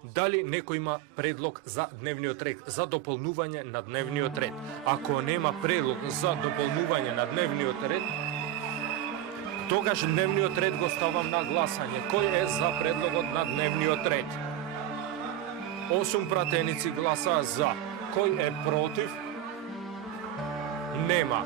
Дали некој има предлог за дневниот ред, за дополнување на дневниот ред? Ако нема предлог за дополнување на дневниот ред, тогаш дневниот ред го ставам на гласање. Кој е за предлогот на дневниот ред? 8 пратеници гласа за. Кој е против? Нема.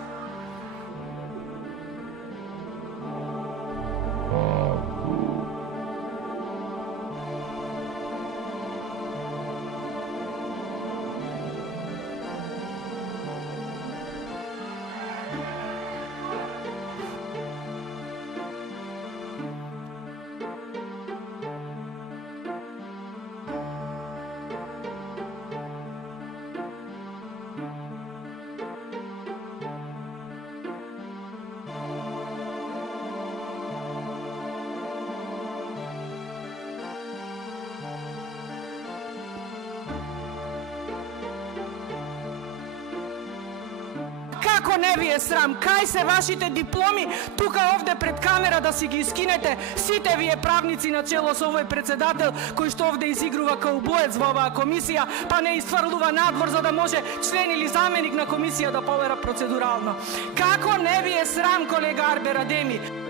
Како не ви е срам? Кај се вашите дипломи тука овде пред камера да си ги скинете? Сите вие правници на чело со овој председател кој што овде изигрува каубоец во оваа комисија, па не изфрлува надвор за да може член или заменик на комисија да повера процедурално. Како не ви е срам, колега Арбер Адеми?